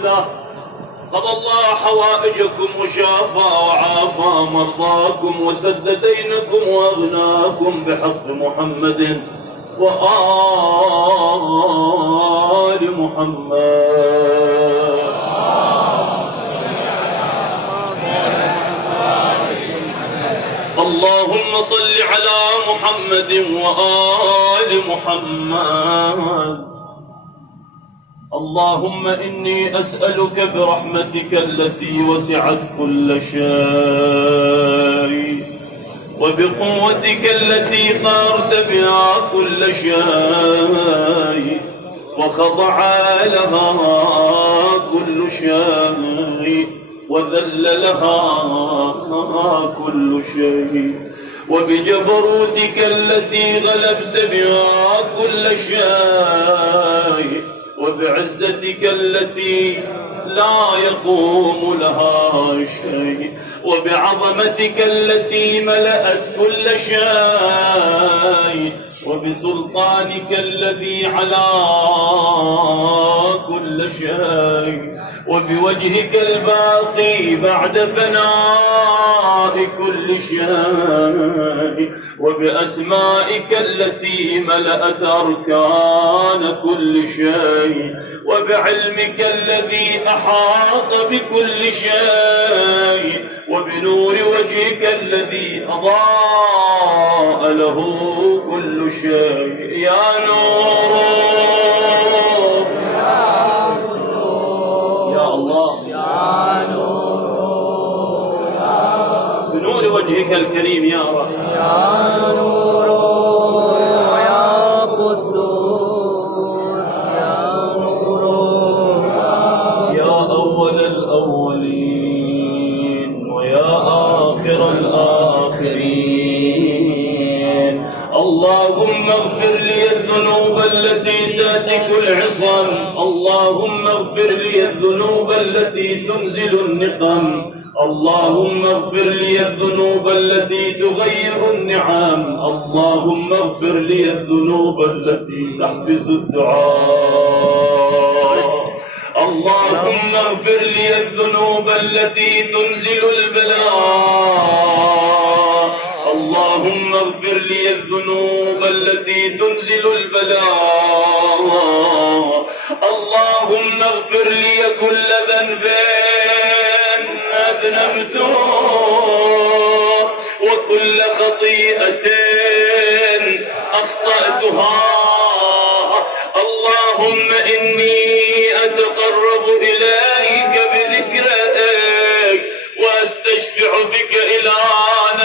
الله قضى الله حوائجكم وشافى وعافى مرضاكم وسد دينكم وأغناكم بحق محمد وآل محمد. اللهم صل على محمد وآل محمد. اللهم إني أسألك برحمتك التي وسعت كل شيء وبقوتك التي قارت بها كل شيء وخضع لها كل شيء وذل لها كل شيء وبجبروتك التي غلبت بها كل شيء وبعزتك التي لا يقوم لها شيء وبعظمتك التي ملأت كل شيء وبسلطانك الذي على كل شيء وبوجهك الباقي بعد فناء كل شيء وبأسمائك التي ملأت أركان كل شيء وبعلمك الذي أحاط بكل شيء وبنور وجهك الذي أضاء له كل شيء. يا نور يا الله يا نور بنور وجهك الكريم يا رب يا نور يا قدوس يا نور يا أول الأولين ويا آخر الآخرين. اللهم اغفر لي الذنوب التي تهتك العصام. اللهم اغفر لي الذنوب التي تنزل النقم. اللهم اغفر لي الذنوب التي تغير النعم. اللهم اغفر لي الذنوب التي تحبس الدعاء. اللهم اغفر لي الذنوب التي تنزل البلاء. اللهم اغفر لي الذنوب التي تنزل البلاء. اللهم اغفر لي كل ذنب أذنبته وكل خطيئة أخطأتها. اللهم إني أتقرب إليك بذكرك وأستشفع بك إلى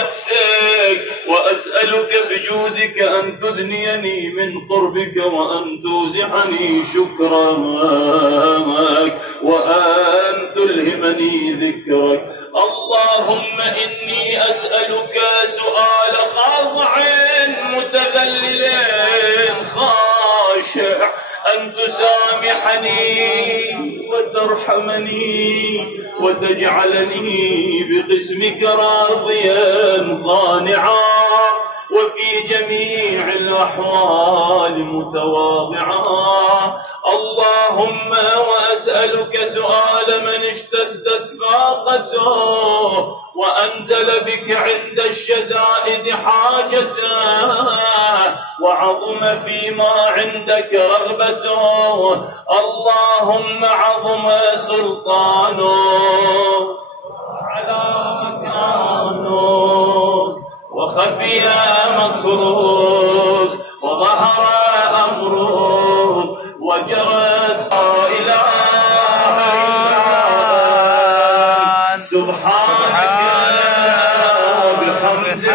نفسك وأسألك بجودك أن تدنيني من قربك وأن توزعني شكرك وأن تلهمني ذكرك. اللهم إني أسألك سؤال خاضع متذلل خاشع أن تسامحني وترحمني وتجعلني بقسمك راضيا قانعا وفي جميع الأحوال متواضعا. اللهم وأسألك سؤال من اشتدت فاقته وأنزل بك عند الشدائد حاجته وعظم فيما عندك رغبته. اللهم عظم سلطانك على مكانك وخفي مكروك وظهر أمرك وجرت لا إله إلا أنت سبحانك بحمدك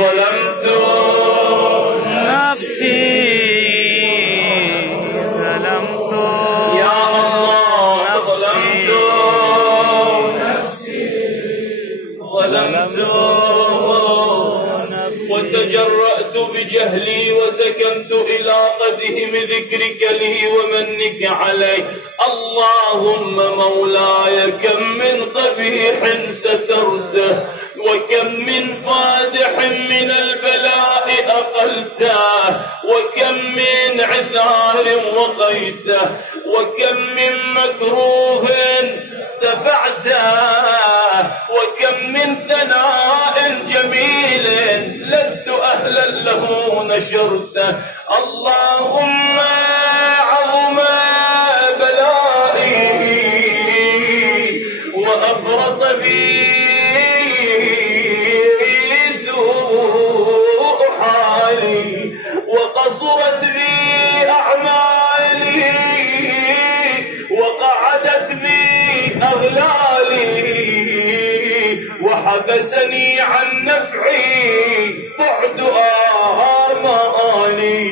ظلمت نفسي ظلمت يا الله ظلمت وتجرأت بجهلي وسكنت إلى قدهم ذكرك لي ومنك علي. اللهم مولاي كم من قبيح سترته وكم من فادح من البلاء أقلته، وكم من عثار وقيته، وكم من مكروه دفعته، وكم من ثناء جميل لست أهلا له نشرته. اللهم عظم بلائي وأفرط بي سوء حالي، وقصرت بي أعمالي، وقعدت بي أغلالي، وحبسني عن نفعي بعد آمالي،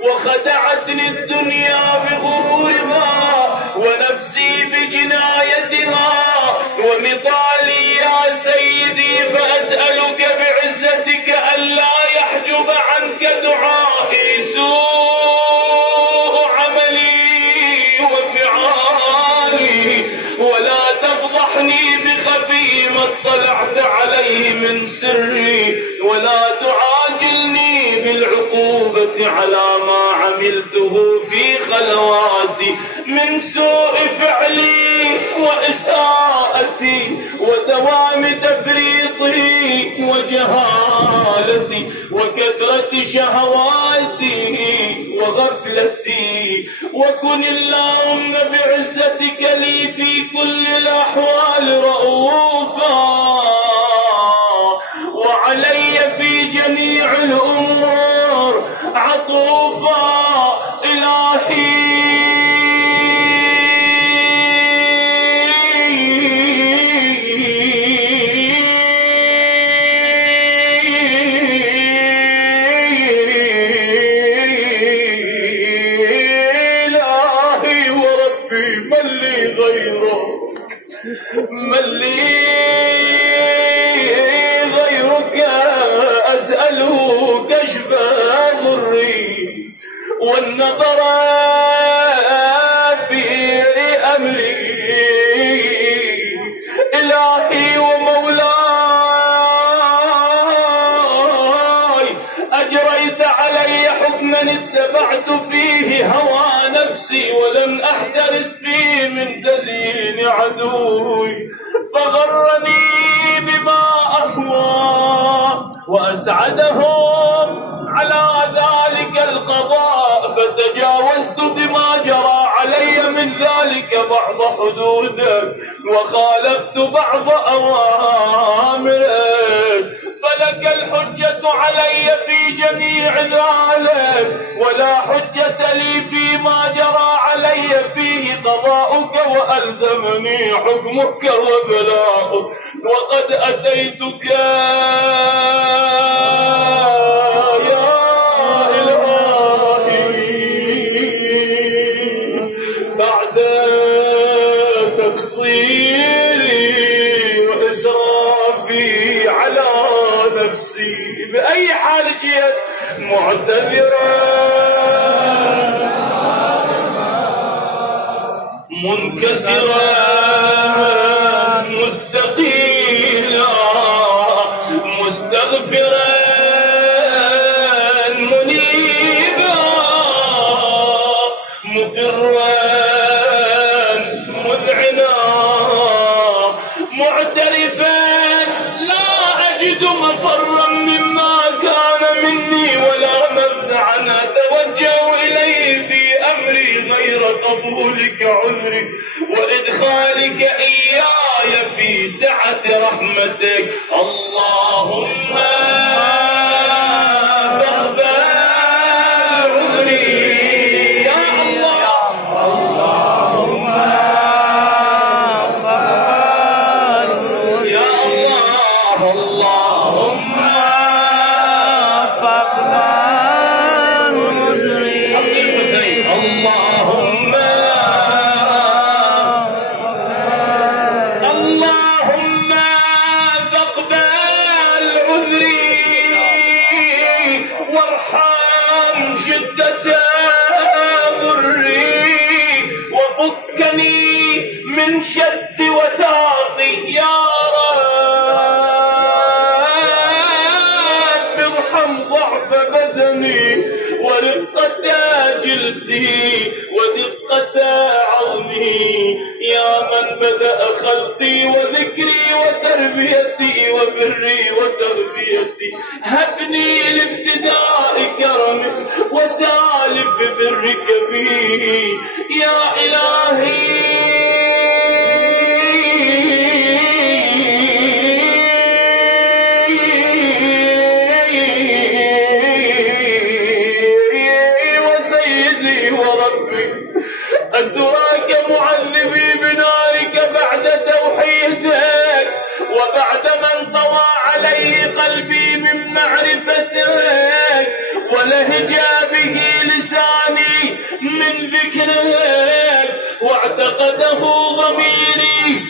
وخدعتني الدنيا بغرورها ونفسي بجنايتها. ومطالي يا سيدي فأسألك بعزتك ألا يحجب عنك دعائي سوء عملي وفعالي، ولا تفضحني بخفي ما اطلعت عليه من سري، ولا تعاجلني بالعقوبة على ما عملته في خلواتي من سوء فعلي وإساءتي ودوام تفريطي وجهالتي وكثرة شهواتي وغفلتي. وكن اللهم بعزتك لي في كل الأحوال رؤوفا، وعلي في جميع الأمور عطوفا. إلهي وربي من لي غيرك، من لي غيرك أسأله كشف ضري والنظر في أمري. إلهي ومولاي أجريت علي حكما اتبعت فيه هوى نفسي ولم أحترس فيه من تزيين عدوي، فغرني بما أهوى وأسعدهم على ذلك القضاء، فتجاوزت بما جرى علي من ذلك بعض حدودك وخالفت بعض أوامرك، فلك الحجة علي في جميع ذلك، ولا حجة لي فيما جرى علي فيه قضاؤك وألزمني حكمك وبلاؤك. وقد أتيتك يا إلهي بعد تقصيري وإسرافي على نفسي، بأي حال جئت معتذرا منكسرا مستقيلا مستغفرا منيبا مقرا مذعنا معترفا لا أجد مفرا مما كان مني ولا مفزعا أتوجه إليه في أمري غير قبولك عذري وإدخالك إياي في سعة رحمتك. اللهم فاقبل عذري يا الله. اللهم فاقبل يا الله. اللهم فاقبل عذري. اللهم وارحم شدة ضري وفكني من شد وثاقي يا رب. جلدي ودقة عظمي، يا من بدأ خلقي وذكري وتربيتي وبري وتربيتي، هبني لابتداء كرمك وسالف ببرك فيه يا إلهي. أدراك معذبي بنارك بعد توحيدك، وبعد من طوى عليه قلبي من معرفتك، ولهجا به لساني من ذكرك، واعتقده ضميري